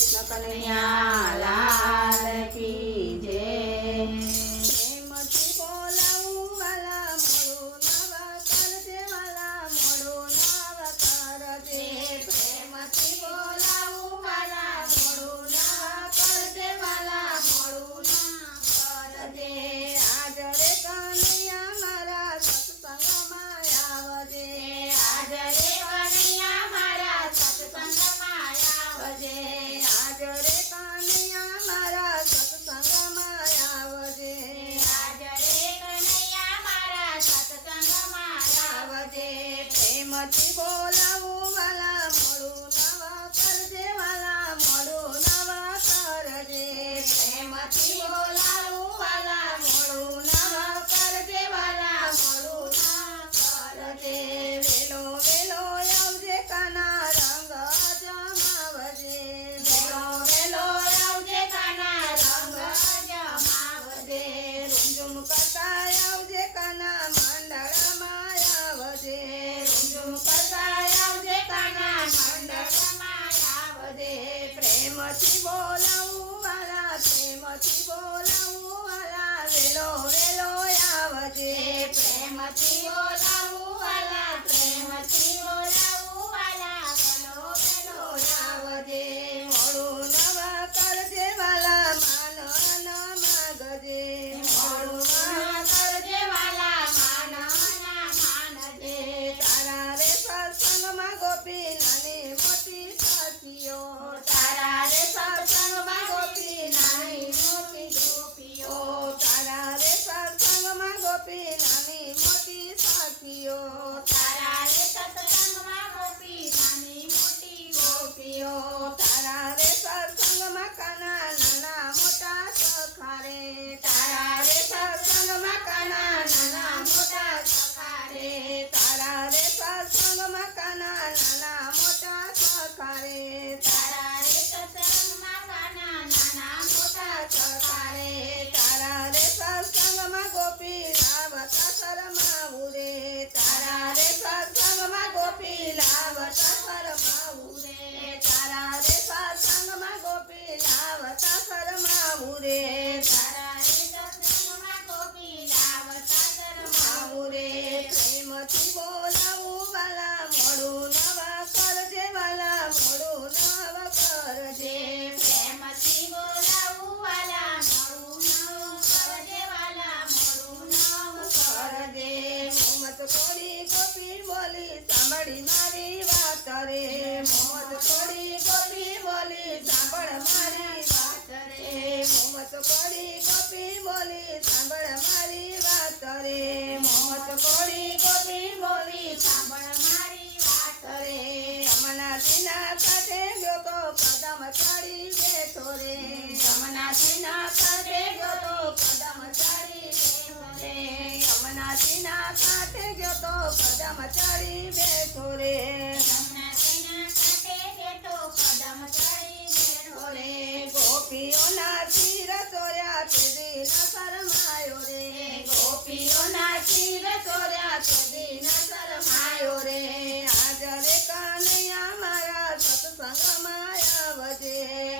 કૃષ્ણ કનૈયા લાલ કી જય। પ્રેમથી બોલાવું વાલા મોડું નવા કરજે વાલા મોડું નવા કરજે। પ્રેમથી બોલાવું વાલા મોડું નવા કરજે વાલા મોડું નવા કરજે। હાજરે કનૈયા મારા સત્સંગમાં આવજે। હાજરે કનૈયા મારા સત્સંગમાં આવજે। હાજરે કનૈયા મારા સત્સંગમાં આવજે। હાજરે કનૈયા મારા સત્સંગમાં આવજે। પ્રેમથી બોલાવું વાલા મોડું નવા કરજે વાલા મોડું નવા કરજે। પ્રેમથી બોલાવું વાલા મોડું નવા કરજે વાલા મોડું નવા કરજે। વેલો વેલો આવજે કાના રંગ જમાવજે। વેલો વેલો આવજે કાના રંગ જમાવજે। રૂંઝુમ કરતા આવજે કાના મંડળમાં આવજે। રૂંઝુમ કરતા આવજે કાના મંડળમાં આવજે। પ્રેમથી બોલાવું વાલા પ્રેમથી બોલાવું વાલા વેલો વેલો આવજે। પ્રેમથી બોલાવું વાલા પ્રેમથી બોલાવું વાલા વેલો વેલો આવજે। મોડું નવા કરજે વાલા માન ન માગજે। મોડું નવા કરજે વાલા માન ન માનજે। તારા રે સત્સંગમાં ગોપી નાની મોટી સખીઓ। તારા રે સત્સંગમાં ગોપી નાની મોટી ગોપીઓ। તારા રે સત્સંગમાં ગોપી નાની મોટી સખીઓ। તારા રે સત્સંગમાં ગોપી નાની મોટી ગોપીઓ। તારા રે સત્સંગમાં કાના નાના મોટા સખા રે। તારા રે સત્સંગમાં કાના નાના મોટા સખા રે। તારા રે સત્સંગમાં કાના નાના મોટા સખા રે। તારા રે સત્સંગમાં કાના નાના મોટા સખા રે। તારા રે સત્સંગમાં ગોપી લાવતા શરમાવું રે। તારા રે સત્સંગમાં ગોપી લાવતા શરમાવું રે। તારા રે સત્સંગમાં ગોપી લાવતા શરમાવું રે। તારા રે સત્સંગમાં ગોપી લાવતા શરમાવું રે। પ્રેમથી બોલાવું વાલા મોડું નવા કરજે વાલા મોડું નવા કરજે। પ્રેમથી બોલાવું વાલા મોડું નવા કરજે વાલા મોડું નવા કરજે। મોહમ્મદ કોળી ગોપી બોલી સાંભળી મારી વાત રે। મોહમ્મદ કોળી ગોપી બોલી સાંભળ મારી વાત રે। મોહમ્મદ કોળી ગોપી બોલી સાંભળ મારી વાત રે। મોહમ્મદ કોળી ગોપી બોલી સાંભળ મારી વાત રે। અમનાજીના કાંઠે ગયો તો કદમ ચડી બેઠો રે। અમનાજીના કાંઠે ગયો તો કદમ ચડી બેઠો રે। અમનાજીના કાંઠે ગયો તો કદમ ચડી બેઠો રે। અમનાજીના કાંઠે ગયો તો કદમ ચડી બેઠો રે। ગોપીઓના ચીર ચોર્યા તેદી ન શરમાયો રે। ગોપીઓના ચીર ચોર્યા તેદી ન શરમાયો રે। હાજરે કનૈયા મારા સત્સંગમાં આવજે।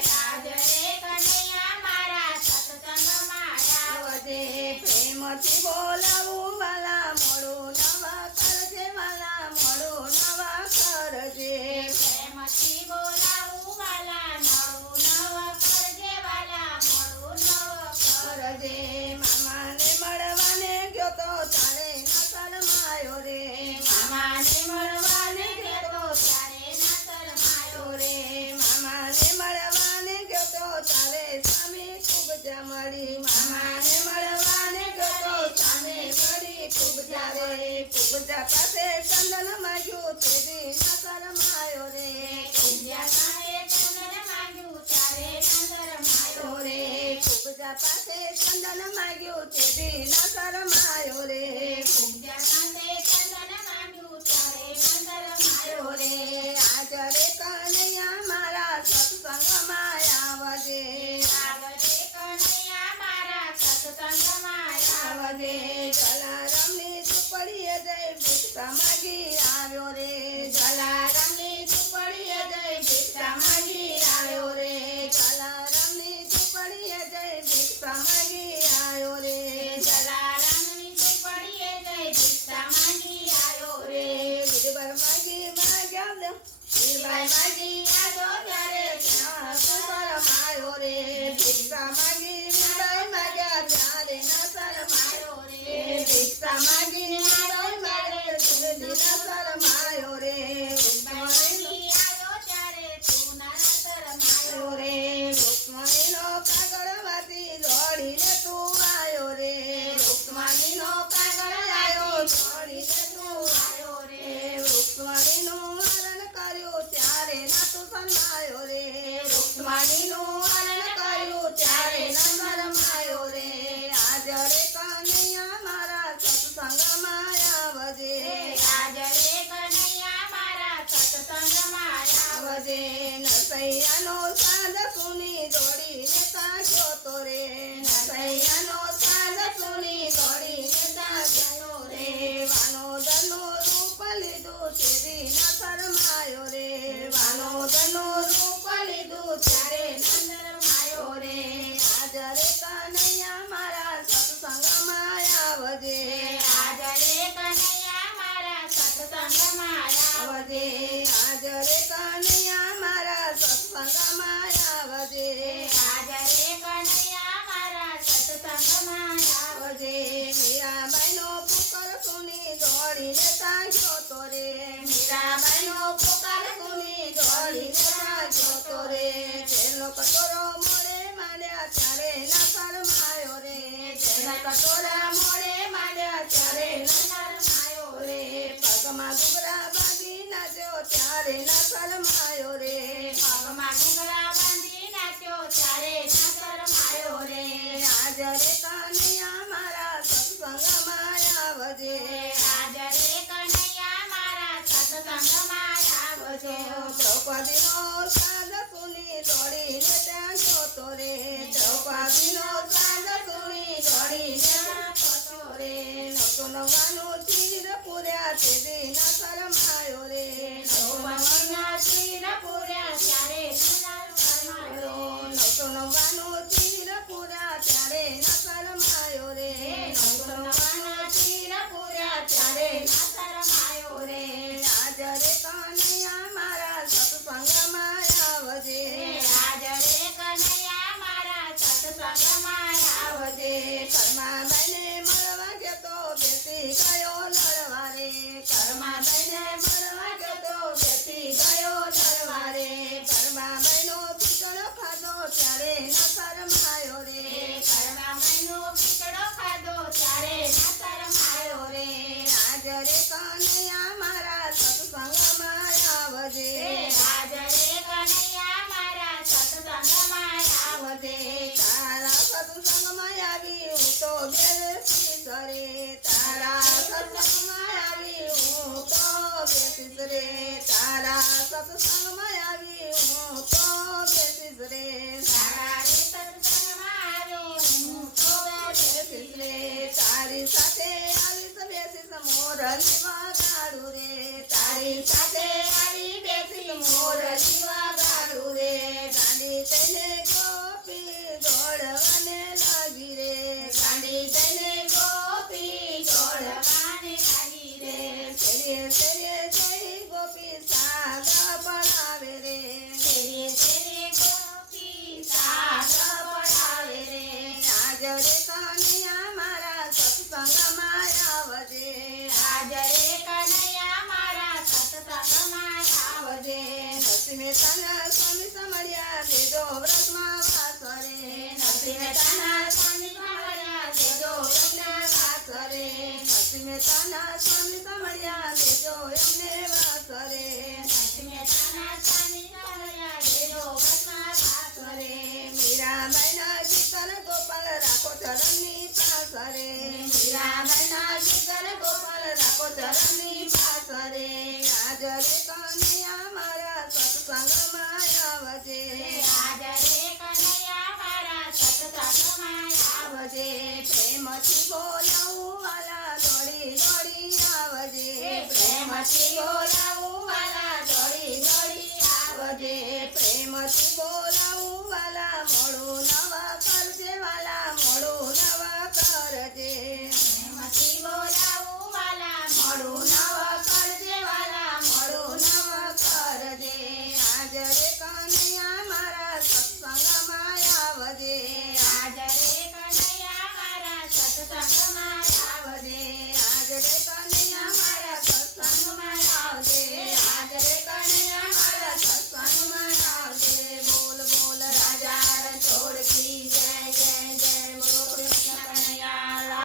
હાજરે કનૈયા મારા સત્સંગમાં આવજે। પ્રેમથી બોલાવું વાલા મોડું નવા કરજે વાલા મોડું નવા કરજે। પ્રેમથી બોલાવું વાલા મોડું નવા કરજે વાલા મોડું નવા કરજે। મામાને મળવાને ગયો તો તારે ન શરમાયો રે। મામાને મળવાને ગયો તો તારે ન શરમાયો રે। મામાને મળવાને ગયો તો તારે સામે ખૂબ જમડી। મામાને મળવાને ગયો તો સામે મળી ખૂબ જારે। પૂજા પાસે ચંદન માંગ્યું તેદી ન શરમાયો રે। પૂજા પાસે ચંદન માંગ્યું ત્યારે ન શરમાયો રે। પૂજા પાસે ચંદન માંગ્યું તેદી ન શરમાયો રે। પૂજા પાસે ચંદન માંગ્યું ત્યારે ન શરમાયો રે। હાજરે કનૈયા મારા સત્સંગમાં આવજે। આવજે કનૈયા મારા સત્સંગમાં આવજે। જલારામની ઝૂંપડીએ જઈ ભિક્ષા માગી આવ્યો રે। જલારામની ઝૂંપડીએ જઈ ભિક્ષા માગી આવ્યો રે। આવજે હાજરે કનૈયા મારા સત્સંગમાં આવજે મીરાબાઈનો પુકાર સુની દોડીને તાગ્યો તો રે મીરાબાઈનો પુકાર સુની દોડીને તાગ્યો તો રે તેલનો કટોરો મોડે માંડ્યા ત્યારે ના શરમાયો રે તેલના કટોરા મોડે માંડ્યા ત્યારે ના શરમાયો રે પગમાં ઘૂઘરા બાંધી નાચ્યો ત્યારે ના શરમાયો રે પગમાં ઘૂંઘરા બાંધી નાચ્યો ત્યારે ના શરમાયો રે હાજરે કનૈયા મારા સત્સંગમાં આવજે હાજરે કનૈયા મારા સત્સંગમાં આવજો દ્રૌપદીનો સાદ સુની દોડીને ત્યાં જોતો રે દ્રૌપદીનો સાદ સુની દોડીને ત્યાં જોતો રે 999 ચીર પૂર્યા તે દી ના શરમાયો રે ભગવાનના ચીર પૂર્યા ત્યારે ન શરમાયો 999 ચીર પૂર્યા ત્યારે ના શરમાયો રે ભગવાનના ચીર પૂર્યા ત્યારે ન શરમાયો રે હાજરે કનૈયા મારા સત્સંગમાં આવજે હાજરે કનૈયા મારા સત્સંગમાં આવજે કર્માબાઈને મળવા ગયો બેસી ગયો લડવા રે કર્માબાઈને મળવા ગયો બેસી ગયો લડવા રે કર્માબાઈનો ખીચડો ખાધો ત્યારે ન શરમાયો રે કર્માબાઈનો ખીચડો ખાધો ત્યારે ન શરમાયો રે હાજરે કનૈયા મારા સત્સંગમાં આવજે હાજરે કનૈયા મારા સત્સંગમાં આવજે તારા સત્સંગમાં આવી હું તો બેસીશ રે તારા સત્સંગમાં આવી હું તો બેસીશ રે તારા સત્સંગમાં આવી હું તો બેસીશ રે તારા રે સત્સંગમાં આવ્યો હું તો બેસીશ રે તારી સાથે આવીશ બેસીશ મોરલી વગાડું રે તારી સાથે આવી બેસીશ મોરલી વગાડું રે ગાંડી તેને ગોપી દોડવાને લાગી રે ગાંડી તને ગોપી દોડવાને લાગી રે શેરીએ શેરીએ જઈ ગોપી સાગા પડાવે રે શેરીએ શેરીએ ગોપી સાગ પડાવે રે હાજરે કનૈયા મારા સત્સંગમાં આવજે હાજરે કનૈયા મારા સત્સંગમાં આવજે નરસિંહ મહેતાના સ્વામી સમળ્યા દેજો વ્રતમાં વાસ રે નરસિંહ મહેતાના સ્વામી મળ્યા દેજો એમને વાસ રે નરસિંહ મહેતાના સ્વામી સમળ્યા દેજો એમને વાસ રે નરસિંહ મહેતાના સ્વામી મળ્યા દેજો વ્રતમાં વાસ રે મીરાબાઈના ગીતર ગોપાલ રાખો ચરણની પાસ રે મીરાબાઈના ગીતર ગોપાલ રાખો ચરણની પાસ રે હાજરે કનૈયા મારા સત્સંગમાં આવજે હાજરે કનૈયા મારા સત્સંગમાં આવજે પ્રેમથી બોલાવું વાલા દોડી દોડી આવજે પ્રેમથી બોલાવું વાલા દોડી દોડી આવજે પ્રેમથી બોલાવું વાલા મોડું નવા કરજે વાલા મોડું નવા કરજે મતી બોલાવું વાલા મોડું નવા કરજે વાલા મોડું નવા કરજે હાજરે કનૈયા મારા સત્સંગમાં આવજે હાજરે કનૈયા મારા સત્સંગમાં આવજે હાજરે કનૈયા